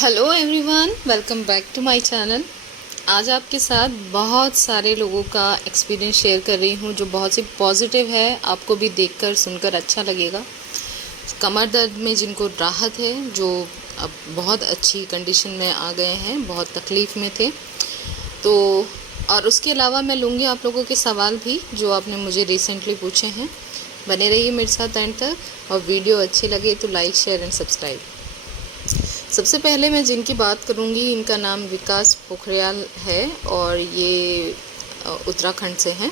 Hello everyone, welcome back to my channel. आज आपके साथ बहुत सारे लोगों का एक्सपीरियंस शेयर कर रही हूँ जो बहुत ही पॉजिटिव है। आपको भी देखकर सुनकर अच्छा लगेगा। कमर दर्द में जिनको राहत है, जो अब बहुत अच्छी कंडीशन में आ गए हैं, बहुत तकलीफ़ में थे तो। और उसके अलावा मैं लूँगी आप लोगों के सवाल भी जो आपने मुझे रिसेंटली पूछे हैं। बने रहिए मेरे साथ एंड तक, और वीडियो अच्छी लगे तो लाइक, शेयर एंड सब्सक्राइब। सबसे पहले मैं जिनकी बात करूंगी, इनका नाम विकास पोखरियाल है और ये उत्तराखंड से हैं।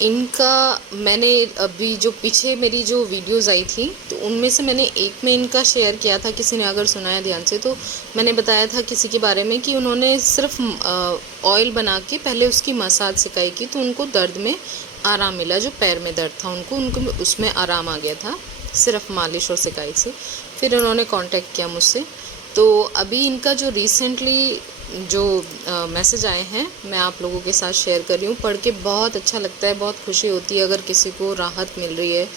इनका मैंने अभी जो पीछे मेरी जो वीडियोस आई थी तो उनमें से मैंने एक में इनका शेयर किया था, किसी ने अगर सुनाया ध्यान से तो मैंने बताया था किसी के बारे में कि उन्होंने सिर्फ ऑयल बना के पहले उसकी मसाज सिकाई की तो उनको दर्द में आराम मिला। जो पैर में दर्द था उनको उसमें आराम आ गया था सिर्फ मालिश और सिकाई से। फिर उन्होंने कांटेक्ट किया मुझसे। तो अभी इनका जो रिसेंटली जो मैसेज आए हैं मैं आप लोगों के साथ शेयर कर रही हूँ। पढ़ के बहुत अच्छा लगता है, बहुत खुशी होती है अगर किसी को राहत मिल रही है।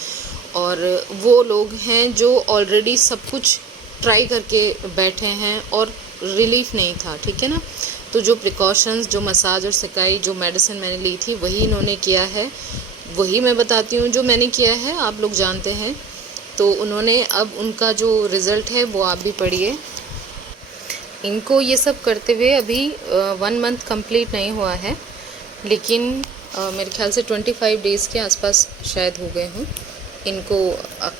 और वो लोग हैं जो ऑलरेडी सब कुछ ट्राई करके बैठे हैं और रिलीफ नहीं था, ठीक है ना। तो जो प्रिकॉशंस, जो मसाज और सिकाई, जो मेडिसिन मैंने ली थी वही इन्होंने किया है, वही मैं बताती हूँ जो मैंने किया है, आप लोग जानते हैं। तो उन्होंने अब उनका जो रिज़ल्ट है वो आप भी पढ़िए। इनको ये सब करते हुए अभी 1 मंथ कंप्लीट नहीं हुआ है, लेकिन मेरे ख्याल से 25 डेज़ के आसपास शायद हो गए हों। इनको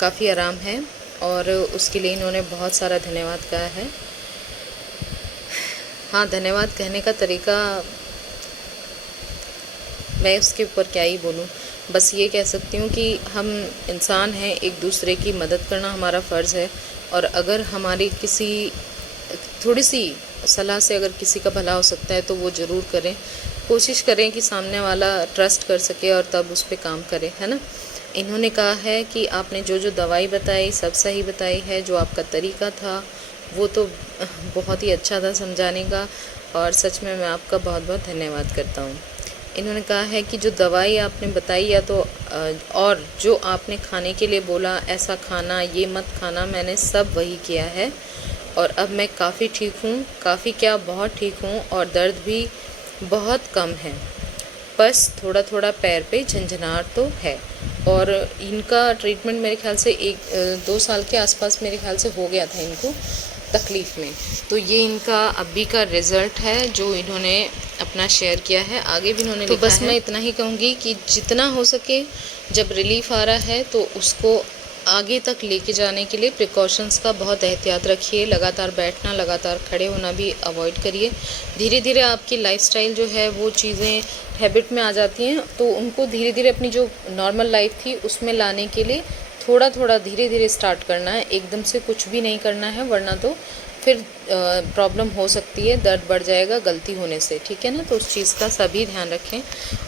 काफ़ी आराम है और उसके लिए इन्होंने बहुत सारा धन्यवाद कहा है। हाँ, धन्यवाद कहने का तरीका मैं उसके ऊपर क्या ही बोलूँ। बस ये कह सकती हूँ कि हम इंसान हैं, एक दूसरे की मदद करना हमारा फ़र्ज़ है। और अगर हमारी किसी थोड़ी सी सलाह से अगर किसी का भला हो सकता है तो वो ज़रूर करें। कोशिश करें कि सामने वाला ट्रस्ट कर सके और तब उस पर काम करे, है ना। इन्होंने कहा है कि आपने जो जो दवाई बताई सब सही बताई है, जो आपका तरीका था वो तो बहुत ही अच्छा था समझाने का, और सच में मैं आपका बहुत बहुत धन्यवाद करता हूँ। इन्होंने कहा है कि जो दवाई आपने बताई या तो और जो आपने खाने के लिए बोला, ऐसा खाना, ये मत खाना, मैंने सब वही किया है और अब मैं काफ़ी ठीक हूँ, काफ़ी क्या बहुत ठीक हूँ और दर्द भी बहुत कम है। बस थोड़ा थोड़ा पैर पे झंझनाहट तो है। और इनका ट्रीटमेंट मेरे ख्याल से 1-2 साल के आसपास मेरे ख्याल से हो गया था इनको तकलीफ़ में। तो ये इनका अभी का रिज़ल्ट है जो इन्होंने अपना शेयर किया है। आगे भी इन्होंने तो बस मैं इतना ही कहूँगी कि जितना हो सके जब रिलीफ़ आ रहा है तो उसको आगे तक लेके जाने के लिए प्रिकॉशंस का बहुत एहतियात रखिए। लगातार बैठना, लगातार खड़े होना भी अवॉइड करिए। धीरे धीरे आपकी लाइफस्टाइल जो है वो चीज़ें हैबिट में आ जाती हैं, तो उनको धीरे धीरे अपनी जो नॉर्मल लाइफ थी उसमें लाने के लिए थोड़ा थोड़ा धीरे धीरे स्टार्ट करना है। एकदम से कुछ भी नहीं करना है, वरना तो फिर प्रॉब्लम हो सकती है, दर्द बढ़ जाएगा गलती होने से, ठीक है ना। तो उस चीज़ का सभी ध्यान रखें।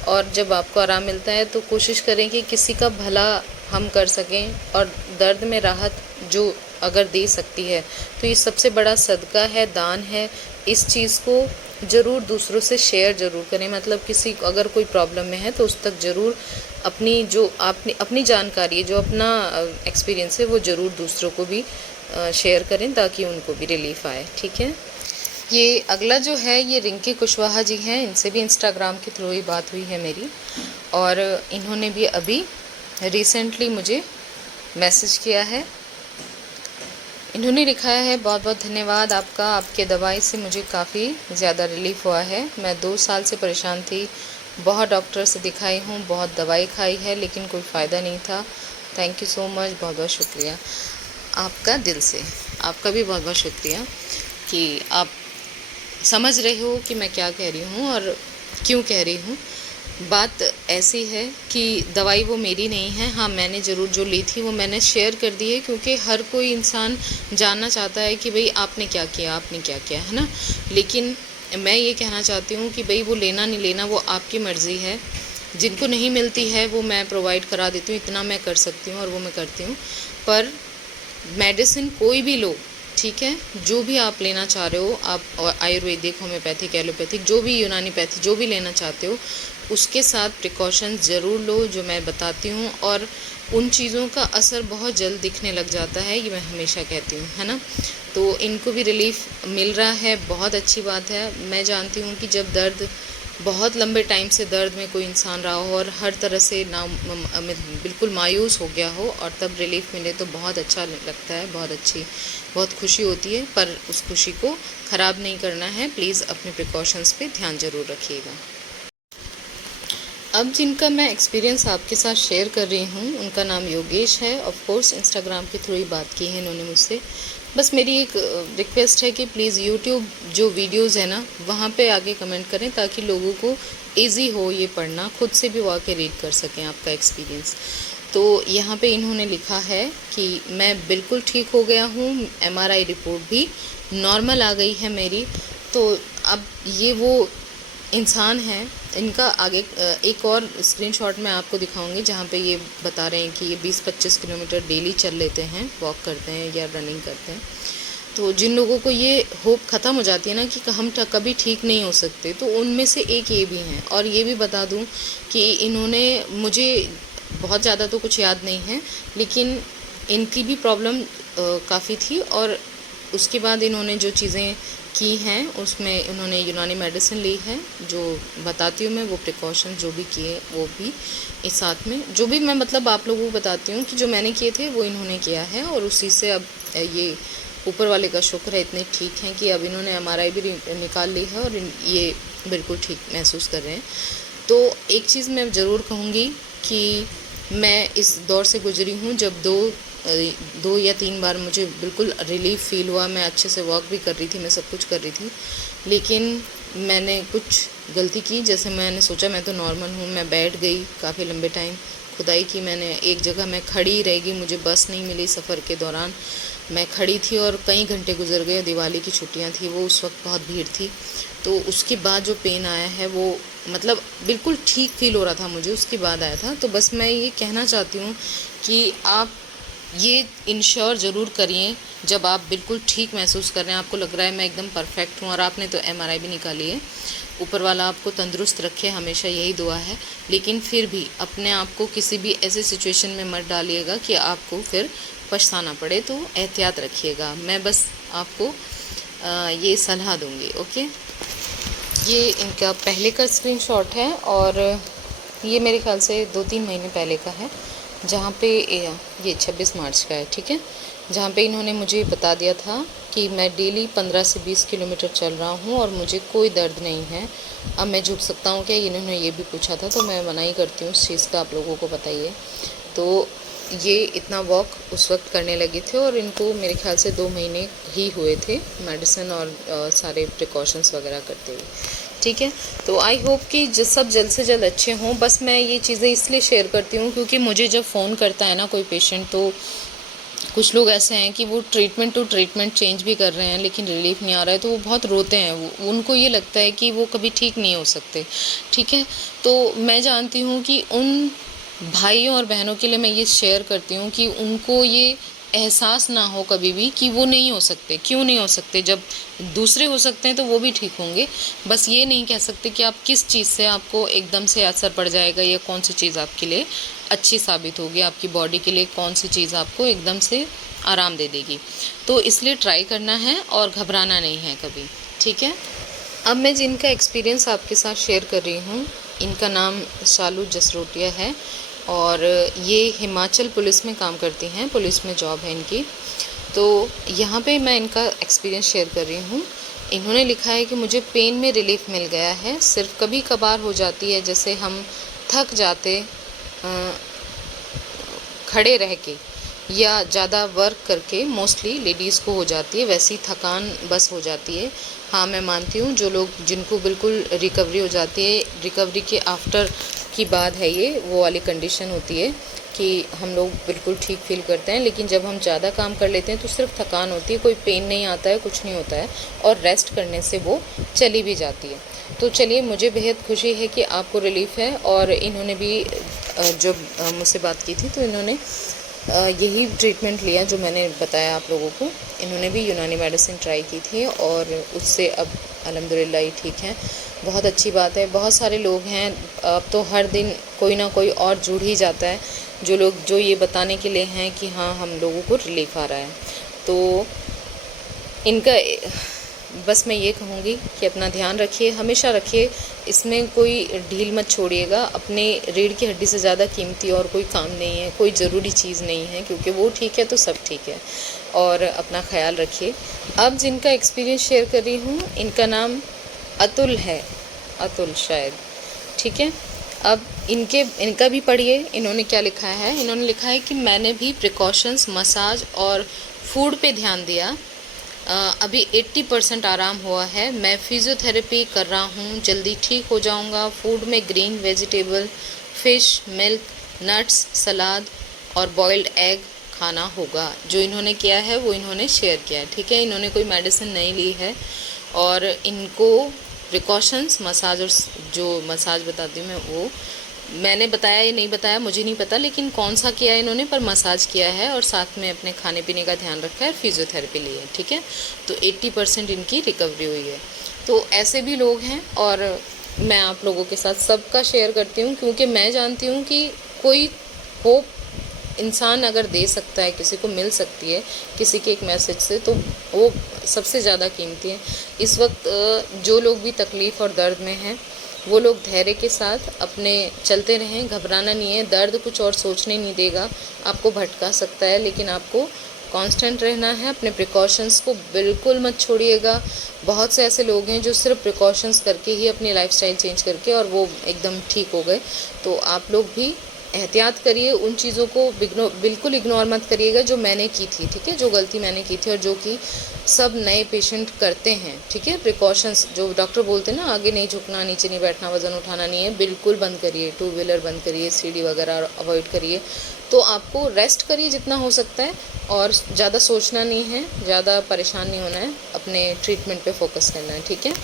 और जब आपको आराम मिलता है तो कोशिश करें कि किसी का भला हम कर सकें, और दर्द में राहत जो अगर दे सकती है तो ये सबसे बड़ा सदका है, दान है। इस चीज़ को ज़रूर दूसरों से शेयर ज़रूर करें। मतलब किसी को अगर कोई प्रॉब्लम में है तो उस तक ज़रूर अपनी जो आपने अपनी जानकारी है, जो अपना एक्सपीरियंस है वो ज़रूर दूसरों को भी शेयर करें ताकि उनको भी रिलीफ आए, ठीक है। ये अगला जो है ये रिंकी कुशवाहा जी हैं। इनसे भी इंस्टाग्राम के थ्रू ही बात हुई है मेरी, और इन्होंने भी अभी रिसेंटली मुझे मैसेज किया है। इन्होंने लिखा है, बहुत बहुत धन्यवाद आपका, आपके दवाई से मुझे काफ़ी ज़्यादा रिलीफ हुआ है। मैं 2 साल से परेशान थी, बहुत डॉक्टर से दिखाई हूँ, बहुत दवाई खाई है, लेकिन कोई फ़ायदा नहीं था। थैंक यू सो मच, बहुत बहुत शुक्रिया आपका। दिल से आपका भी बहुत बहुत शुक्रिया कि आप समझ रहे हो कि मैं क्या कह रही हूँ और क्यों कह रही हूँ। बात ऐसी है कि दवाई वो मेरी नहीं है। हाँ, मैंने ज़रूर जो ली थी वो मैंने शेयर कर दी है, क्योंकि हर कोई इंसान जानना चाहता है कि भाई आपने क्या किया, आपने क्या किया, है ना। लेकिन मैं ये कहना चाहती हूँ कि भाई वो लेना नहीं लेना वो आपकी मर्ज़ी है। जिनको नहीं मिलती है वो मैं प्रोवाइड करा देती हूँ, इतना मैं कर सकती हूँ और वो मैं करती हूँ। पर मेडिसिन कोई भी लो, ठीक है, जो भी आप लेना चाह रहे हो, आप आयुर्वेदिक, होम्योपैथिक, एलोपैथिक, जो भी यूनानी पैथी जो भी लेना चाहते हो, उसके साथ प्रिकॉशंस ज़रूर लो जो मैं बताती हूँ। और उन चीज़ों का असर बहुत जल्द दिखने लग जाता है, ये मैं हमेशा कहती हूँ, है ना। तो इनको भी रिलीफ़ मिल रहा है, बहुत अच्छी बात है। मैं जानती हूँ कि जब दर्द बहुत लंबे टाइम से दर्द में कोई इंसान रहा हो और हर तरह से बिल्कुल मायूस हो गया हो और तब रिलीफ़ मिले तो बहुत अच्छा लगता है, बहुत खुशी होती है। पर उस खुशी को ख़राब नहीं करना है। प्लीज़ अपने प्रिकॉशंस पे ध्यान ज़रूर रखिएगा। अब जिनका मैं एक्सपीरियंस आपके साथ शेयर कर रही हूँ उनका नाम योगेश है। ऑफ कोर्स इंस्टाग्राम के थ्रू ही बात की है इन्होंने मुझसे। बस मेरी एक रिक्वेस्ट है कि प्लीज़ यूट्यूब जो वीडियोस है ना वहाँ पे आगे कमेंट करें ताकि लोगों को इजी हो ये पढ़ना, खुद से भी वाकई रीड कर सकें आपका एक्सपीरियंस। तो यहाँ पे इन्होंने लिखा है कि मैं बिल्कुल ठीक हो गया हूँ, एमआरआई रिपोर्ट भी नॉर्मल आ गई है मेरी। तो अब ये वो इंसान हैं, इनका आगे एक और स्क्रीनशॉट मैं आपको दिखाऊंगी जहाँ पे ये बता रहे हैं कि ये 20-25 किलोमीटर डेली चल लेते हैं, वॉक करते हैं या रनिंग करते हैं। तो जिन लोगों को ये होप ख़त्म हो जाती है ना कि हम कभी ठीक नहीं हो सकते, तो उनमें से एक ये भी हैं। और ये भी बता दूं कि इन्होंने मुझे बहुत ज़्यादा तो कुछ याद नहीं है, लेकिन इनकी भी प्रॉब्लम काफ़ी थी और उसके बाद इन्होंने जो चीज़ें की हैं उसमें उन्होंने यूनानी मेडिसिन ली है, जो बताती हूँ मैं वो प्रिकॉशन जो भी किए वो भी इस साथ में जो भी मैं मतलब आप लोगों को बताती हूँ कि जो मैंने किए थे वो इन्होंने किया है और उसी से अब ये ऊपर वाले का शुक्र है इतने ठीक हैं कि अब इन्होंने एमआरआई भी निकाल ली है और ये बिल्कुल ठीक महसूस कर रहे हैं। तो एक चीज़ मैं ज़रूर कहूँगी कि मैं इस दौर से गुजरी हूँ जब दो या 3 बार मुझे बिल्कुल रिलीफ फील हुआ, मैं अच्छे से वॉक भी कर रही थी, मैं सब कुछ कर रही थी, लेकिन मैंने कुछ गलती की। जैसे मैंने सोचा मैं तो नॉर्मल हूँ, मैं बैठ गई काफ़ी लंबे टाइम, खुदाई की मैंने। एक जगह मैं खड़ी रह गई, मुझे बस नहीं मिली सफ़र के दौरान, मैं खड़ी थी और कई घंटे गुजर गए। दिवाली की छुट्टियाँ थी, वो उस वक्त बहुत भीड़ थी। तो उसके बाद जो पेन आया है वो मतलब बिल्कुल ठीक फील हो रहा था मुझे, उसके बाद आया था। तो बस मैं ये कहना चाहती हूँ कि आप ये इंश्योर ज़रूर करिए जब आप बिल्कुल ठीक महसूस कर रहे हैं, आपको लग रहा है मैं एकदम परफेक्ट हूँ और आपने तो एमआरआई भी निकाली है, ऊपर वाला आपको तंदुरुस्त रखे, हमेशा यही दुआ है। लेकिन फिर भी अपने आप को किसी भी ऐसे सिचुएशन में मत डालिएगा कि आपको फिर पछताना पड़े, तो एहतियात रखिएगा। मैं बस आपको ये सलाह दूँगी। ओके, ये इनका पहले का स्क्रीनशॉट है और ये मेरे ख्याल से 2-3 महीने पहले का है, जहाँ पे ये 26 मार्च का है, ठीक है, जहाँ पे इन्होंने मुझे बता दिया था कि मैं डेली 15 से 20 किलोमीटर चल रहा हूँ और मुझे कोई दर्द नहीं है। अब मैं झुक सकता हूँ क्या, इन्होंने ये भी पूछा था, तो मैं मना ही करती हूँ इस चीज़ का, आप लोगों को बताइए। तो ये इतना वॉक उस वक्त करने लगे थे और इनको मेरे ख्याल से 2 महीने ही हुए थे मेडिसिन और सारे प्रिकॉशंस वगैरह करते हुए, ठीक है। तो आई होप कि सब जल्द से जल्द अच्छे हों। बस मैं ये चीज़ें इसलिए शेयर करती हूँ क्योंकि मुझे जब फ़ोन करता है ना कोई पेशेंट, तो कुछ लोग ऐसे हैं कि वो ट्रीटमेंट टू ट्रीटमेंट चेंज भी कर रहे हैं लेकिन रिलीफ नहीं आ रहा है, तो वो बहुत रोते हैं। उनको ये लगता है कि वो कभी ठीक नहीं हो सकते, ठीक है। तो मैं जानती हूँ कि उन भाइयों और बहनों के लिए मैं ये शेयर करती हूँ कि उनको ये एहसास ना हो कभी भी कि वो नहीं हो सकते। क्यों नहीं हो सकते? जब दूसरे हो सकते हैं तो वो भी ठीक होंगे। बस ये नहीं कह सकते कि आप किस चीज़ से आपको एकदम से असर पड़ जाएगा या कौन सी चीज़ आपके लिए अच्छी साबित होगी, आपकी बॉडी के लिए कौन सी चीज़ आपको एकदम से आराम दे देगी। तो इसलिए ट्राई करना है और घबराना नहीं है कभी, ठीक है। अब मैं जिनका एक्सपीरियंस आपके साथ शेयर कर रही हूँ, इनका नाम शालू जसरोटिया है और ये हिमाचल पुलिस में काम करती हैं, पुलिस में जॉब है इनकी। तो यहाँ पे मैं इनका एक्सपीरियंस शेयर कर रही हूँ। इन्होंने लिखा है कि मुझे पेन में रिलीफ मिल गया है, सिर्फ कभी कभार हो जाती है, जैसे हम थक जाते खड़े रह के या ज़्यादा वर्क करके, मोस्टली लेडीज़ को हो जाती है, वैसी थकान बस हो जाती है। हाँ, मैं मानती हूँ जो लोग जिनको बिल्कुल रिकवरी हो जाती है, रिकवरी के आफ्टर की बात है ये, वो वाली कंडीशन होती है कि हम लोग बिल्कुल ठीक फील करते हैं, लेकिन जब हम ज़्यादा काम कर लेते हैं तो सिर्फ थकान होती है, कोई पेन नहीं आता है, कुछ नहीं होता है और रेस्ट करने से वो चली भी जाती है। तो चलिए, मुझे बेहद खुशी है कि आपको रिलीफ़ है। और इन्होंने भी जब मुझसे बात की थी तो इन्होंने यही ट्रीटमेंट लिया जो मैंने बताया आप लोगों को। इन्होंने भी यूनानी मेडिसिन ट्राई की थी और उससे अब अल्हम्दुलिल्लाह ही ठीक हैं। बहुत अच्छी बात है। बहुत सारे लोग हैं, अब तो हर दिन कोई ना कोई और जुड़ ही जाता है जो ये बताने के लिए हैं कि हाँ हम लोगों को रिलीफ आ रहा है। तो इनका बस मैं ये कहूँगी कि अपना ध्यान रखिए, हमेशा रखिए, इसमें कोई ढील मत छोड़िएगा। अपने रीढ़ की हड्डी से ज़्यादा कीमती और कोई काम नहीं है, कोई ज़रूरी चीज़ नहीं है, क्योंकि वो ठीक है तो सब ठीक है। और अपना ख्याल रखिए। अब जिनका एक्सपीरियंस शेयर कर रही हूँ, इनका नाम अतुल है, अतुल शायद, ठीक है। अब इनका भी पढ़िए, इन्होंने क्या लिखा है। इन्होंने लिखा है कि मैंने भी प्रिकॉशंस, मसाज और फूड पे ध्यान दिया। अभी 80% आराम हुआ है। मैं फिज़ियोथेरेपी कर रहा हूँ, जल्दी ठीक हो जाऊँगा। फूड में green vegetable, fish, milk, nuts, salad और बॉइल्ड एग खाना होगा। जो इन्होंने किया है वो इन्होंने शेयर किया है, ठीक है। इन्होंने कोई मेडिसिन नहीं ली है और इनको प्रिकॉशंस, मसाज, और जो मसाज बताती हूँ मैं वो मैंने बताया या नहीं बताया मुझे नहीं पता, लेकिन कौन सा किया है इन्होंने, पर मसाज किया है और साथ में अपने खाने पीने का ध्यान रखा है, फिजियोथेरेपी ली है, ठीक है। तो 80% इनकी रिकवरी हुई है। तो ऐसे भी लोग हैं और मैं आप लोगों के साथ सबका शेयर करती हूँ, क्योंकि मैं जानती हूँ कि कोई होप इंसान अगर दे सकता है, किसी को मिल सकती है किसी के एक मैसेज से, तो वो सबसे ज़्यादा कीमती है। इस वक्त जो लोग भी तकलीफ़ और दर्द में हैं, वो लोग धैर्य के साथ अपने चलते रहें, घबराना नहीं है। दर्द कुछ और सोचने नहीं देगा, आपको भटका सकता है, लेकिन आपको कांस्टेंट रहना है। अपने प्रिकॉशंस को बिल्कुल मत छोड़िएगा। बहुत से ऐसे लोग हैं जो सिर्फ प्रिकॉशंस करके ही अपनी लाइफस्टाइल चेंज करके और वो एकदम ठीक हो गए। तो आप लोग भी एहतियात करिए, उन चीज़ों को बिल्कुल इग्नोर मत करिएगा जो मैंने की थी, ठीक है, जो गलती मैंने की थी और जो कि सब नए पेशेंट करते हैं, ठीक है। प्रिकॉशंस जो डॉक्टर बोलते हैं ना, आगे नहीं झुकना, नीचे नहीं बैठना, वज़न उठाना नहीं है, बिल्कुल बंद करिए। 2 व्हीलर बंद करिए, सीढ़ी वगैरह अवॉइड करिए। तो आपको रेस्ट करिए जितना हो सकता है और ज़्यादा सोचना नहीं है, ज़्यादा परेशान नहीं होना है, अपने ट्रीटमेंट पे फोकस करना है, ठीक है।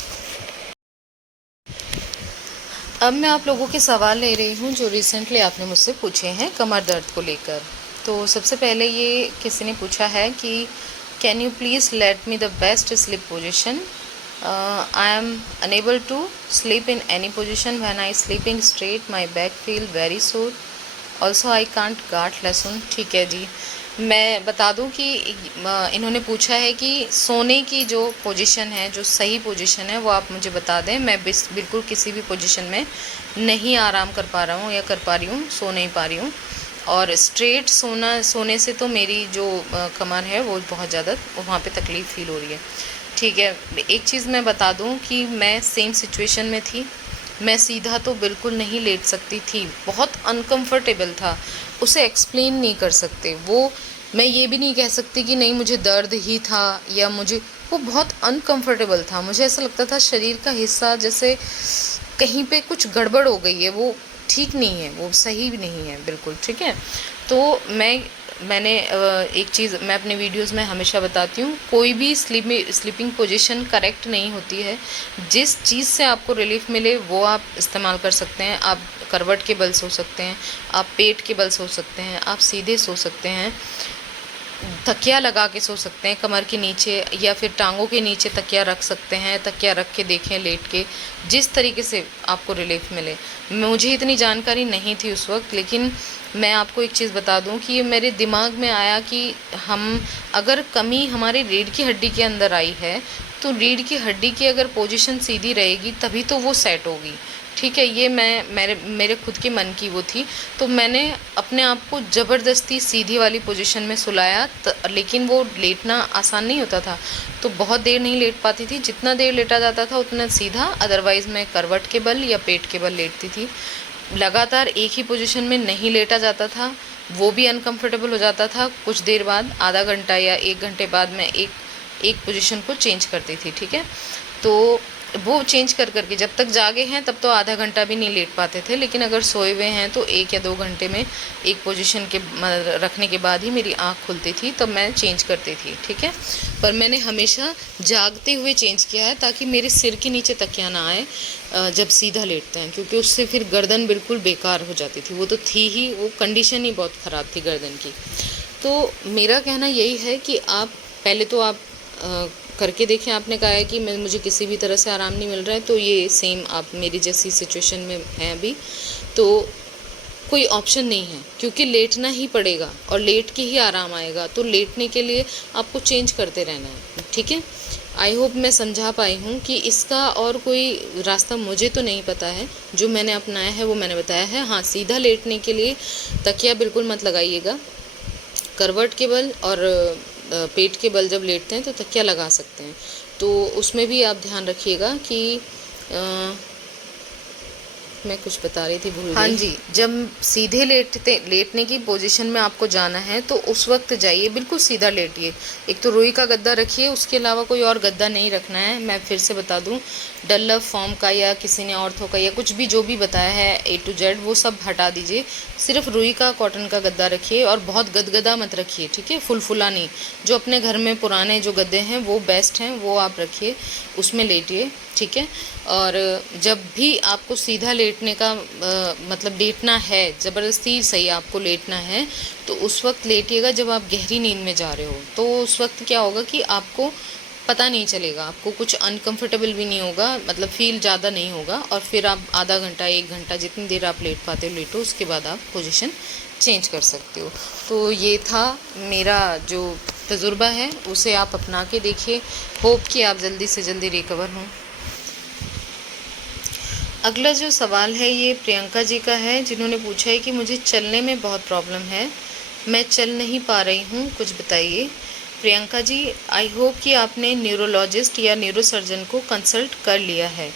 अब मैं आप लोगों के सवाल ले रही हूँ जो रिसेंटली आपने मुझसे पूछे हैं कमर दर्द को लेकर। तो सबसे पहले ये किसी ने पूछा है कि can you please let me the best sleep position, I am unable to sleep in any position, when I sleeping straight my back feel very sore, also I can't got लहसुन। ठीक है जी, मैं बता दूं कि इन्होंने पूछा है कि सोने की जो पोजीशन है, जो सही पोजीशन है, वो आप मुझे बता दें। मैं बिल्कुल किसी भी पोजीशन में नहीं आराम कर पा रहा हूँ या कर पा रही हूँ, सो नहीं पा रही हूँ। और स्ट्रेट सोने से तो मेरी जो कमर है वो बहुत ज़्यादा वहाँ पे तकलीफ़ फील हो रही है। ठीक है, एक चीज़ मैं बता दूँ कि मैं सेम सिचुएशन में थी। मैं सीधा तो बिल्कुल नहीं लेट सकती थी, बहुत अनकंफर्टेबल था, उसे एक्सप्लेन नहीं कर सकते। वो मैं ये भी नहीं कह सकती कि नहीं मुझे दर्द ही था या मुझे, वो बहुत अनकंफर्टेबल था। मुझे ऐसा लगता था शरीर का हिस्सा जैसे कहीं पे कुछ गड़बड़ हो गई है, वो ठीक नहीं है, वो सही भी नहीं है बिल्कुल, ठीक है। तो मैंने एक चीज़ मैं अपने वीडियोस में हमेशा बताती हूँ, कोई भी स्लीपिंग पोजीशन करेक्ट नहीं होती है। जिस चीज़ से आपको रिलीफ मिले वो आप इस्तेमाल कर सकते हैं। आप करवट के बल सो सकते हैं, आप पेट के बल सो सकते हैं, आप सीधे सो सकते हैं, तकिया लगा के सो सकते हैं कमर के नीचे, या फिर टांगों के नीचे तकिया रख सकते हैं। तकिया रख के देखें लेट के, जिस तरीके से आपको रिलीफ मिले। मुझे इतनी जानकारी नहीं थी उस वक्त, लेकिन मैं आपको एक चीज़ बता दूं कि ये मेरे दिमाग में आया कि हम अगर कमी हमारी रीढ़ की हड्डी के अंदर आई है, तो रीढ़ की हड्डी की अगर पोजीशन सीधी रहेगी तभी तो वो सेट होगी, ठीक है। ये मेरे खुद के मन की वो थी। तो मैंने अपने आप को ज़बरदस्ती सीधी वाली पोजीशन में सुलाया, लेकिन वो लेटना आसान नहीं होता था, तो बहुत देर नहीं लेट पाती थी। जितना देर लेटा जाता था उतना सीधा, अदरवाइज़ मैं करवट के बल या पेट के बल लेटती थी। लगातार एक ही पोजीशन में नहीं लेटा जाता था, वो भी अनकंफर्टेबल हो जाता था। कुछ देर बाद, आधा घंटा या 1 घंटे बाद, मैं एक पोजीशन को चेंज करती थी, ठीक है। तो वो चेंज करके जब तक जागे हैं तब तो आधा घंटा भी नहीं लेट पाते थे, लेकिन अगर सोए हुए हैं तो 1 या 2 घंटे में एक पोजीशन के रखने के बाद ही मेरी आँख खुलती थी, तब मैं चेंज करती थी, ठीक है। पर मैंने हमेशा जागते हुए चेंज किया है, ताकि मेरे सिर के नीचे तकिया ना आए जब सीधा लेटते हैं, क्योंकि उससे फिर गर्दन बिल्कुल बेकार हो जाती थी। वो तो थी ही, वो कंडीशन ही बहुत ख़राब थी गर्दन की। तो मेरा कहना यही है कि आप पहले तो आप करके देखें। आपने कहा है कि मुझे किसी भी तरह से आराम नहीं मिल रहा है, तो ये सेम आप मेरी जैसी सिचुएशन में हैं अभी, तो कोई ऑप्शन नहीं है, क्योंकि लेटना ही पड़ेगा और लेट के ही आराम आएगा। तो लेटने के लिए आपको चेंज करते रहना है, ठीक है। आई होप मैं समझा पाई हूँ कि इसका और कोई रास्ता मुझे तो नहीं पता है, जो मैंने अपनाया है वो मैंने बताया है। हाँ, सीधा लेटने के लिए तकिया बिल्कुल मत लगाइएगा, करवट के बल और पेट के बल जब लेटते हैं तो तकिया लगा सकते हैं। तो उसमें भी आप ध्यान रखिएगा कि मैं कुछ बता रही थी, भूल गई। हाँ जी, जब सीधे लेटने की पोजीशन में आपको जाना है तो उस वक्त जाइए, बिल्कुल सीधा लेटिए। एक तो रुई का गद्दा रखिए, उसके अलावा कोई और गद्दा नहीं रखना है। मैं फिर से बता दूं, डल्लव फॉर्म का या किसी ने ऑर्थो का या कुछ भी जो भी बताया है A to Z वो सब हटा दीजिए। सिर्फ रुई का कॉटन का गद्दा रखिए और बहुत गदगदा मत रखिए, ठीक है, फुलफुला नहीं। जो अपने घर में पुराने जो गद्दे हैं वो बेस्ट हैं, वो आप रखिए, उसमें लेटिए, ठीक है। और जब भी आपको सीधा लेटने का मतलब लेटना है, ज़बरदस्ती सही आपको लेटना है, तो उस वक्त लेटिएगा जब आप गहरी नींद में जा रहे हो। तो उस वक्त क्या होगा कि आपको पता नहीं चलेगा, आपको कुछ अनकंफर्टेबल भी नहीं होगा, मतलब फील ज़्यादा नहीं होगा। और फिर आप आधा घंटा 1 घंटा जितनी देर आप लेट पाते हो लेटो, उसके बाद आप पोजीशन चेंज कर सकते हो। तो ये था मेरा जो तजुर्बा है, उसे आप अपना के देखिए। होप कि आप जल्दी से जल्दी रिकवर हों। अगला जो सवाल है ये प्रियंका जी का है, जिन्होंने पूछा है कि मुझे चलने में बहुत प्रॉब्लम है, मैं चल नहीं पा रही हूँ, कुछ बताइए। प्रियंका जी, आई होप कि आपने न्यूरोलॉजिस्ट या न्यूरोसर्जन को कंसल्ट कर लिया है।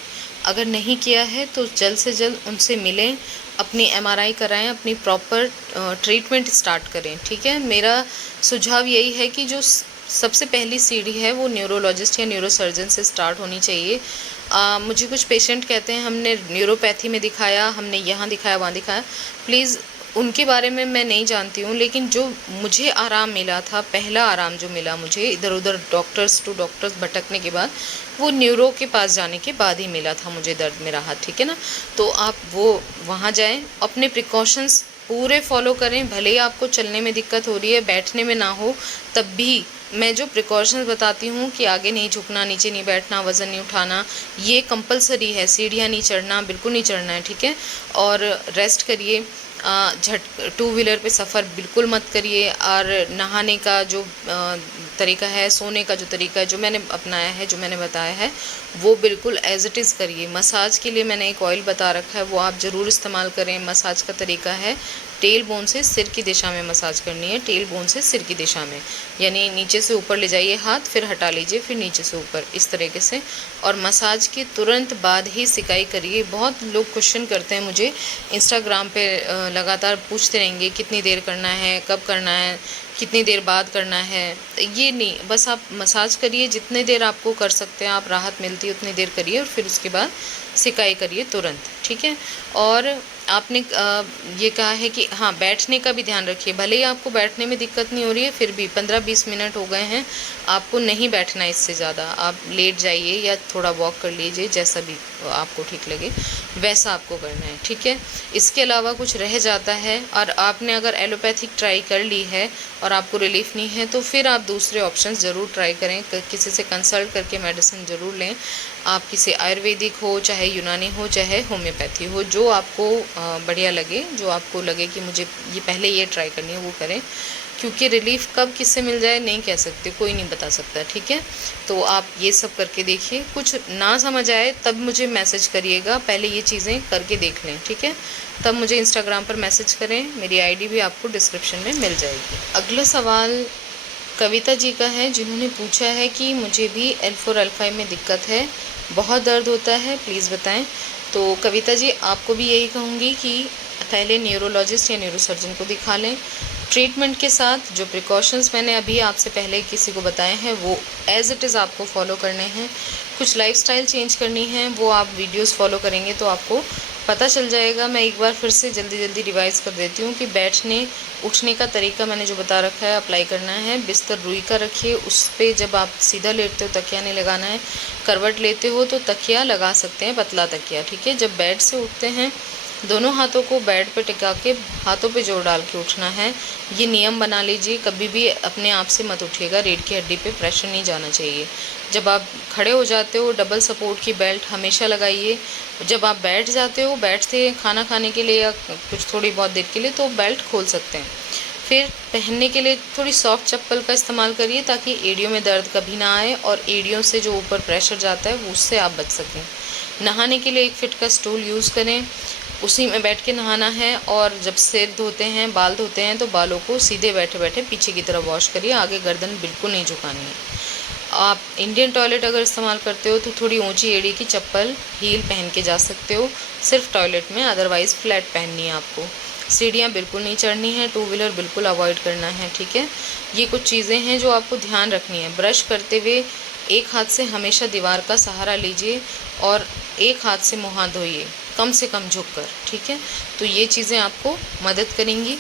अगर नहीं किया है तो जल्द से जल्द उनसे मिलें, अपनी MRI कराएं, अपनी प्रॉपर ट्रीटमेंट स्टार्ट करें, ठीक है। मेरा सुझाव यही है कि जो सबसे पहली सीढ़ी है वो न्यूरोलॉजिस्ट या न्यूरोसर्जन से स्टार्ट होनी चाहिए। मुझे कुछ पेशेंट कहते हैं हमने न्यूरोपैथी में दिखाया, हमने यहाँ दिखाया, वहाँ दिखाया। प्लीज़ उनके बारे में मैं नहीं जानती हूँ, लेकिन जो मुझे आराम मिला था, पहला आराम जो मिला मुझे इधर उधर डॉक्टर्स टू डॉक्टर्स भटकने के बाद, वो न्यूरो के पास जाने के बाद ही मिला था मुझे दर्द में राहत, ठीक है ना। तो आप वो वहाँ जाएं, अपने प्रिकॉशंस पूरे फॉलो करें। भले ही आपको चलने में दिक्कत हो रही है, बैठने में ना हो, तब भी मैं जो प्रिकॉशंस बताती हूँ कि आगे नहीं झुकना, नीचे नहीं बैठना, वज़न नहीं उठाना, ये कंपलसरी है। सीढ़ियाँ नहीं चढ़ना, बिल्कुल नहीं चढ़ना है, ठीक है। और रेस्ट करिए, टू व्हीलर पे सफ़र बिल्कुल मत करिए। और नहाने का जो तरीका है, सोने का जो तरीका है, जो मैंने अपनाया है, जो मैंने बताया है, वो बिल्कुल एज़ इट इज़ करिए। मसाज के लिए मैंने एक ऑयल बता रखा है, वो आप ज़रूर इस्तेमाल करें। मसाज का तरीका है टेल बोन से सिर की दिशा में मसाज करनी है, टेल बोन से सिर की दिशा में, यानी नीचे से ऊपर ले जाइए हाथ, फिर हटा लीजिए, फिर नीचे से ऊपर, इस तरीके से। और मसाज के तुरंत बाद ही सिकाई करिए। बहुत लोग क्वेश्चन करते हैं मुझे इंस्टाग्राम पे, लगातार पूछते रहेंगे कितनी देर करना है, कब करना है, कितनी देर बाद करना है। ये नहीं, बस आप मसाज करिए, जितने देर आपको कर सकते हैं, आप राहत मिलती है उतनी देर करिए, और फिर उसके बाद सिकाई करिए तुरंत, ठीक है। और आपने ये कहा है कि हाँ, बैठने का भी ध्यान रखिए। भले ही आपको बैठने में दिक्कत नहीं हो रही है, फिर भी 15-20 मिनट हो गए हैं, आपको नहीं बैठना इससे ज़्यादा। आप लेट जाइए या थोड़ा वॉक कर लीजिए, जैसा भी आपको ठीक लगे वैसा आपको करना है, ठीक है। इसके अलावा कुछ रह जाता है और आपने अगर एलोपैथिक ट्राई कर ली है और आपको रिलीफ नहीं है, तो फिर आप दूसरे ऑप्शंस ज़रूर ट्राई करें, किसी से कंसल्ट करके मेडिसिन ज़रूर लें। आप किसी आयुर्वेदिक हो, चाहे यूनानी हो, चाहे होम्योपैथी हो, जो आपको बढ़िया लगे, जो आपको लगे कि मुझे ये पहले ये ट्राई करनी है, वो करें। क्योंकि रिलीफ कब किससे मिल जाए नहीं कह सकते, कोई नहीं बता सकता, ठीक है। तो आप ये सब करके देखिए। कुछ ना समझ आए तब मुझे मैसेज करिएगा, पहले ये चीज़ें करके देख लें, ठीक है। तब मुझे इंस्टाग्राम पर मैसेज करें, मेरी आईडी भी आपको डिस्क्रिप्शन में मिल जाएगी। अगला सवाल कविता जी का है, जिन्होंने पूछा है कि मुझे भी L4 L5 में दिक्कत है, बहुत दर्द होता है, प्लीज़ बताएं। तो कविता जी, आपको भी यही कहूँगी कि पहले न्यूरोलॉजिस्ट या न्यूरोसर्जन को दिखा लें। ट्रीटमेंट के साथ जो प्रिकॉशंस मैंने अभी आपसे पहले किसी को बताए हैं, वो एज़ इट इज़ आपको फॉलो करने हैं। कुछ लाइफस्टाइल चेंज करनी है, वो आप वीडियोस फॉलो करेंगे तो आपको पता चल जाएगा। मैं एक बार फिर से जल्दी रिवाइज़ कर देती हूँ कि बैठने उठने का तरीका मैंने जो बता रखा है, अप्लाई करना है। बिस्तर रुई का रखिए, उस पर जब आप सीधा लेटते हो तकिया नहीं लगाना है। करवट लेते हो तो तकिया लगा सकते हैं, पतला तकिया, ठीक है। जब बेड से उठते हैं दोनों हाथों को बेड पे टिका के हाथों पे जोर डाल के उठना है। ये नियम बना लीजिए, कभी भी अपने आप से मत उठिएगा, रीढ़ की हड्डी पे प्रेशर नहीं जाना चाहिए। जब आप खड़े हो जाते हो डबल सपोर्ट की बेल्ट हमेशा लगाइए। जब आप बैठ जाते हो, बैठते खाना खाने के लिए या कुछ थोड़ी बहुत देर के लिए, तो बेल्ट खोल सकते हैं। फिर पहनने के लिए थोड़ी सॉफ्ट चप्पल का इस्तेमाल करिए ताकि एड़ियों में दर्द कभी ना आए और एड़ियों से जो ऊपर प्रेशर जाता है उससे आप बच सकें। नहाने के लिए 1 फीट का स्टूल यूज़ करें, उसी में बैठ के नहाना है। और जब सिर धोते हैं, बाल धोते हैं, तो बालों को सीधे बैठे बैठे पीछे की तरफ वॉश करिए, आगे गर्दन बिल्कुल नहीं झुकानी है। आप इंडियन टॉयलेट अगर इस्तेमाल करते हो तो थोड़ी ऊंची एड़ी की चप्पल हील पहन के जा सकते हो, सिर्फ टॉयलेट में, अदरवाइज़ फ्लैट पहननी है आपको। सीढ़ियाँ बिल्कुल नहीं चढ़नी है, 2 व्हीलर बिल्कुल अवॉइड करना है, ठीक है। ये कुछ चीज़ें हैं जो आपको ध्यान रखनी है। ब्रश करते हुए एक हाथ से हमेशा दीवार का सहारा लीजिए और एक हाथ से मुँह हाथ धोइए, कम से कम झुक कर, ठीक है। तो ये चीज़ें आपको मदद करेंगी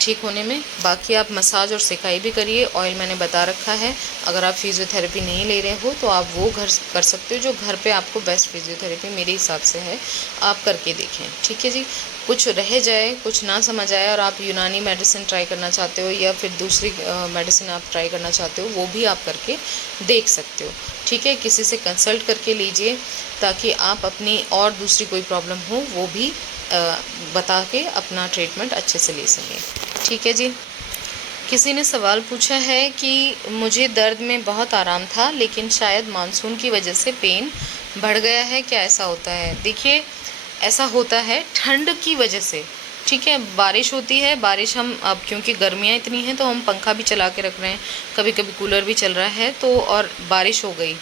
ठीक होने में। बाकी आप मसाज और सिकाई भी करिए, ऑयल मैंने बता रखा है। अगर आप फिज़ियोथेरेपी नहीं ले रहे हो तो आप वो घर कर सकते हो, जो घर पे आपको बेस्ट फिज़ियोथेरेपी मेरे हिसाब से है, आप करके देखें, ठीक है जी। कुछ रह जाए, कुछ ना समझ आए और आप यूनानी मेडिसिन ट्राई करना चाहते हो या फिर दूसरी मेडिसिन आप ट्राई करना चाहते हो, वो भी आप करके देख सकते हो, ठीक है। किसी से कंसल्ट करके लीजिए ताकि आप अपनी और दूसरी कोई प्रॉब्लम हो वो भी बता के अपना ट्रीटमेंट अच्छे से ले सकें, ठीक है जी। किसी ने सवाल पूछा है कि मुझे दर्द में बहुत आराम था लेकिन शायद मानसून की वजह से पेन बढ़ गया है, क्या ऐसा होता है? देखिए, ऐसा होता है ठंड की वजह से, ठीक है। बारिश होती है, बारिश हम अब क्योंकि गर्मियाँ इतनी हैं तो हम पंखा भी चला के रख रहे हैं, कभी कभी कूलर भी चल रहा है, तो और बारिश हो गई,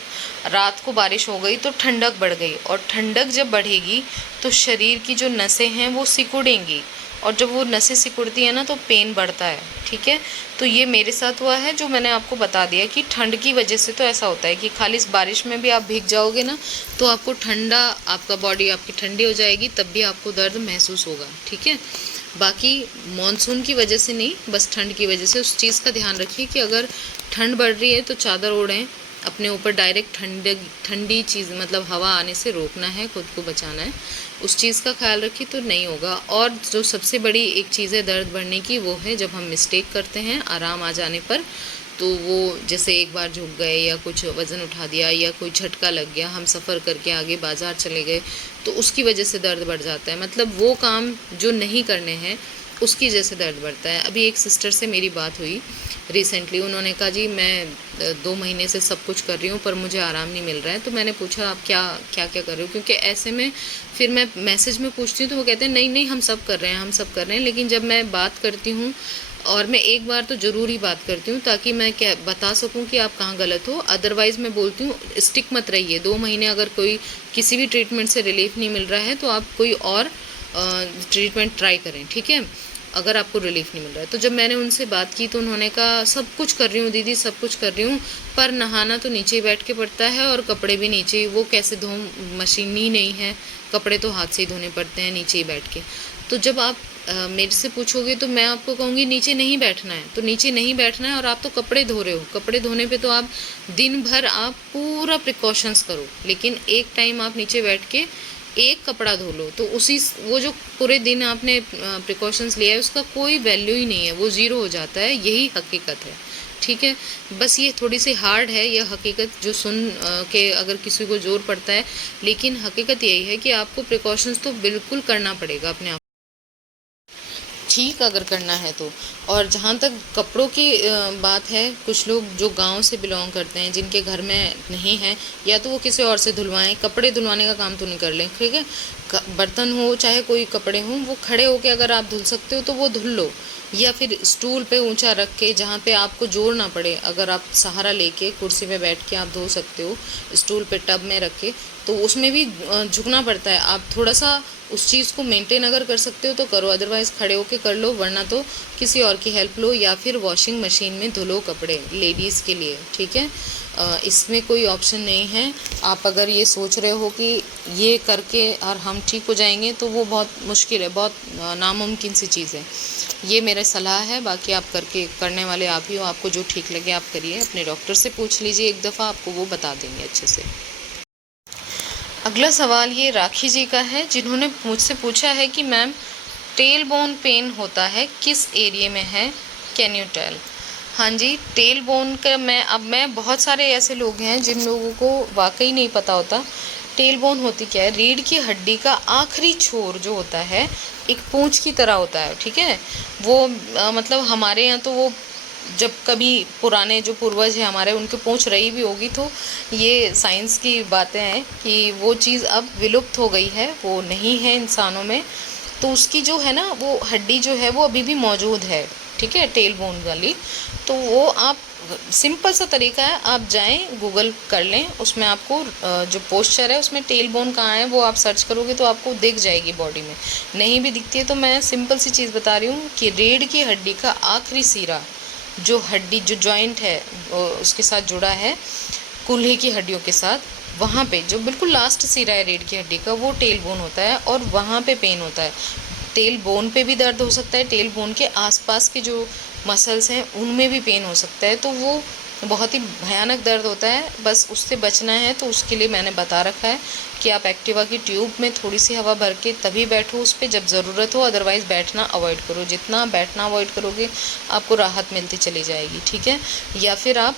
रात को बारिश हो गई तो ठंडक बढ़ गई, और ठंडक जब बढ़ेगी तो शरीर की जो नसें हैं वो सिकुड़ेंगी, और जब वो नसें सिकुड़ती है ना तो पेन बढ़ता है, ठीक है। तो ये मेरे साथ हुआ है, जो मैंने आपको बता दिया कि ठंड की वजह से तो ऐसा होता है कि खाली इस बारिश में भी आप भीग जाओगे ना तो आपको ठंडा, आपका बॉडी आपकी ठंडी हो जाएगी, तब भी आपको दर्द महसूस होगा, ठीक है। बाकी मॉनसून की वजह से नहीं, बस ठंड की वजह से। उस चीज़ का ध्यान रखिए कि अगर ठंड बढ़ रही है तो चादर ओढ़ें, अपने ऊपर डायरेक्ट ठंडी चीज़ मतलब हवा आने से रोकना है, खुद को बचाना है, उस चीज़ का ख्याल रखिए तो नहीं होगा। और जो सबसे बड़ी एक चीज़ है दर्द बढ़ने की, वो है जब हम मिस्टेक करते हैं आराम आ जाने पर, तो वो जैसे एक बार झुक गए या कुछ वज़न उठा दिया या कोई झटका लग गया, हम सफ़र करके आगे बाज़ार चले गए तो उसकी वजह से दर्द बढ़ जाता है। मतलब वो काम जो नहीं करने हैं उसकी वजह से दर्द बढ़ता है। अभी एक सिस्टर से मेरी बात हुई रिसेंटली, उन्होंने कहा जी मैं 2 महीने से सब कुछ कर रही हूँ पर मुझे आराम नहीं मिल रहा है। तो मैंने पूछा आप क्या क्या क्या कर रहे हो, क्योंकि ऐसे में फिर मैं मैसेज में पूछती हूँ तो वो कहते हैं नहीं नहीं हम सब कर रहे हैं, हम सब कर रहे हैं। लेकिन जब मैं बात करती हूँ, और मैं एक बार तो ज़रूर ही बात करती हूँ ताकि मैं क्या बता सकूँ कि आप कहाँ गलत हो, अदरवाइज़ मैं बोलती हूँ स्टिक मत रहिए। 2 महीने अगर कोई किसी भी ट्रीटमेंट से रिलीफ नहीं मिल रहा है तो आप कोई और ट्रीटमेंट ट्राई करें, ठीक है, अगर आपको रिलीफ नहीं मिल रहा है। तो जब मैंने उनसे बात की तो उन्होंने कहा सब कुछ कर रही हूँ दीदी, सब कुछ कर रही हूँ, पर नहाना तो नीचे ही बैठ के पड़ता है और कपड़े भी नीचे ही, वो कैसे धो, मशीन ही नहीं है, कपड़े तो हाथ से ही धोने पड़ते हैं नीचे ही बैठ के। तो जब आप मेरे से पूछोगे तो मैं आपको कहूँगी नीचे नहीं बैठना है, तो नीचे नहीं बैठना है। और आप तो कपड़े धो रहे हो, कपड़े धोने पे तो आप दिन भर आप पूरा प्रिकॉशंस करो, लेकिन एक टाइम आप नीचे बैठ के एक कपड़ा धो लो तो उसी वो जो पूरे दिन आपने प्रिकॉशंस लिया है उसका कोई वैल्यू ही नहीं है, वो ज़ीरो हो जाता है। यही हकीकत है, ठीक है। बस ये थोड़ी सी हार्ड है यह हकीकत, जो सुन के अगर किसी को ज़ोर पड़ता है, लेकिन हकीकत यही है कि आपको प्रिकॉशंस तो बिल्कुल करना पड़ेगा अपने आप, ठीक अगर करना है तो। और जहाँ तक कपड़ों की बात है, कुछ लोग जो गांव से बिलोंग करते हैं, जिनके घर में नहीं है, या तो वो किसी और से धुलवाएं, कपड़े धुलवाने का काम तो नहीं कर लें, ठीक है। बर्तन हो चाहे कोई कपड़े हों, वो खड़े होके अगर आप धुल सकते हो तो वो धुल लो, या फिर स्टूल पे ऊंचा रख के जहाँ पे आपको जोर ना पड़े, अगर आप सहारा लेके कुर्सी पे बैठ के आप धो सकते हो, स्टूल पे टब में रख के, तो उसमें भी झुकना पड़ता है। आप थोड़ा सा उस चीज़ को मेंटेन अगर कर सकते हो तो करो, अदरवाइज़ खड़े होके कर लो, वरना तो किसी और की हेल्प लो या फिर वॉशिंग मशीन में धुलो कपड़े, लेडीज़ के लिए, ठीक है। इसमें कोई ऑप्शन नहीं है। आप अगर ये सोच रहे हो कि ये करके और हम ठीक हो जाएंगे तो वो बहुत मुश्किल है, बहुत नामुमकिन सी चीज़ है। ये मेरा सलाह है, बाकी आप करने वाले आप ही हो, आपको जो ठीक लगे आप करिए। अपने डॉक्टर से पूछ लीजिए एक दफ़ा, आपको वो बता देंगे अच्छे से। अगला सवाल ये राखी जी का है, जिन्होंने मुझसे पूछा है कि मैम टेल बोन पेन होता है किस एरिया में है, कैन यू टेल। हाँ जी, टेल बोन का मैं बहुत सारे ऐसे लोग हैं जिन लोगों को वाकई नहीं पता होता टेल बोन होती क्या है। रीढ़ की हड्डी का आखिरी छोर जो होता है एक पूंछ की तरह होता है, ठीक है। वो मतलब हमारे यहाँ तो वो जब कभी पुराने जो पूर्वज हैं हमारे, उनके पूंछ रही भी होगी, तो ये साइंस की बातें हैं कि वो चीज़ अब विलुप्त हो गई है, वो नहीं है इंसानों में। तो उसकी जो है ना वो हड्डी जो है वो अभी भी मौजूद है, ठीक है, टेल बोन वाली। तो वो आप सिंपल सा तरीका है, आप जाएं गूगल कर लें, उसमें आपको जो पोस्चर है उसमें टेल बोन कहाँ है वो आप सर्च करोगे तो आपको दिख जाएगी बॉडी में। नहीं भी दिखती है तो मैं सिंपल सी चीज़ बता रही हूँ कि रीढ़ की हड्डी का आखिरी सिरा, जो हड्डी जो जॉइंट है उसके साथ जुड़ा है कूल्हे की हड्डियों के साथ, वहाँ पे जो बिल्कुल लास्ट सिरा है रीढ़ की हड्डी का वो टेल बोन होता है और वहाँ पे पेन होता है। टेल बोन पे भी दर्द हो सकता है, टेल बोन के आसपास के जो मसल्स हैं उनमें भी पेन हो सकता है। तो वो बहुत ही भयानक दर्द होता है, बस उससे बचना है तो उसके लिए मैंने बता रखा है कि आप एक्टिवा की ट्यूब में थोड़ी सी हवा भर के तभी बैठो उस पर जब ज़रूरत हो, अदरवाइज़ बैठना अवॉइड करो। जितना बैठना अवॉइड करोगे आपको राहत मिलती चली जाएगी, ठीक है। या फिर आप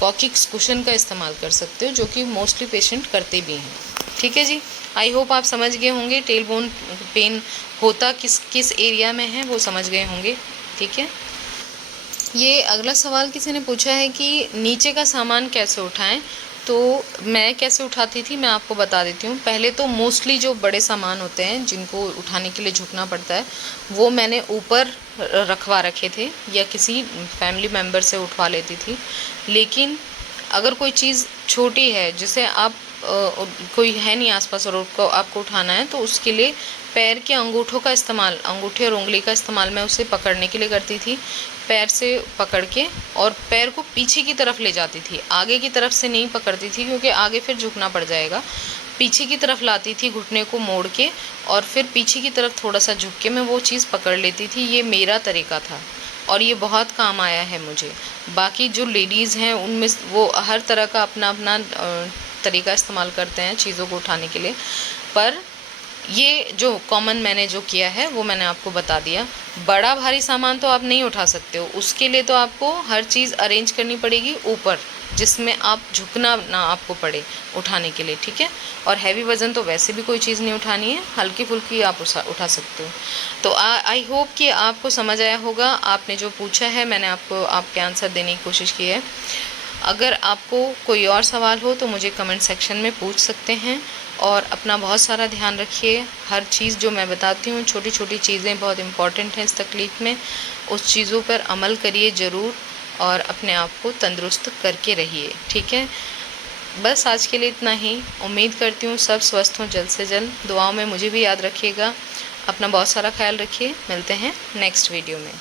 कॉकिक्स कुशन का इस्तेमाल कर सकते हो, जो कि मोस्टली पेशेंट करते भी हैं, ठीक है जी। आई होप आप समझ गए होंगे टेल बोन पेन होता किस किस एरिया में है, वो समझ गए होंगे, ठीक है। ये अगला सवाल किसी ने पूछा है कि नीचे का सामान कैसे उठाएं। तो मैं कैसे उठाती थी मैं आपको बता देती हूँ। पहले तो मोस्टली जो बड़े सामान होते हैं जिनको उठाने के लिए झुकना पड़ता है वो मैंने ऊपर रखवा रखे थे या किसी फैमिली मेम्बर से उठवा लेती थी। लेकिन अगर कोई चीज़ छोटी है जिसे आप कोई है नहीं आसपास और आपको उठाना है तो उसके लिए पैर के अंगूठों का इस्तेमाल, अंगूठे और उंगली का इस्तेमाल मैं उसे पकड़ने के लिए करती थी। पैर से पकड़ के और पैर को पीछे की तरफ ले जाती थी, आगे की तरफ से नहीं पकड़ती थी क्योंकि आगे फिर झुकना पड़ जाएगा। पीछे की तरफ लाती थी घुटने को मोड़ के और फिर पीछे की तरफ थोड़ा सा झुक के मैं वो चीज़ पकड़ लेती थी। ये मेरा तरीका था और ये बहुत काम आया है मुझे। बाकी जो लेडीज़ हैं उनमें वो हर तरह का अपना अपना तरीका इस्तेमाल करते हैं चीज़ों को उठाने के लिए, पर ये जो कॉमन मैंने जो किया है वो मैंने आपको बता दिया। बड़ा भारी सामान तो आप नहीं उठा सकते हो, उसके लिए तो आपको हर चीज़ अरेंज करनी पड़ेगी ऊपर, जिसमें आप झुकना ना आपको पड़े उठाने के लिए, ठीक है। और हैवी वज़न तो वैसे भी कोई चीज़ नहीं उठानी है, हल्की फुल्की आप उठा सकते हो। तो आई होप कि आपको समझ आया होगा। आपने जो पूछा है मैंने आपको आपके आंसर देने की कोशिश की है। अगर आपको कोई और सवाल हो तो मुझे कमेंट सेक्शन में पूछ सकते हैं। और अपना बहुत सारा ध्यान रखिए। हर चीज़ जो मैं बताती हूँ, छोटी छोटी चीज़ें बहुत इम्पॉर्टेंट हैं इस तकलीफ़ में, उस चीज़ों पर अमल करिए ज़रूर और अपने आप को तंदुरुस्त करके रहिए, ठीक है। बस आज के लिए इतना ही। उम्मीद करती हूँ सब स्वस्थ हों जल्द से जल्द। दुआओं में मुझे भी याद रखिएगा। अपना बहुत सारा ख्याल रखिए। मिलते हैं नेक्स्ट वीडियो में।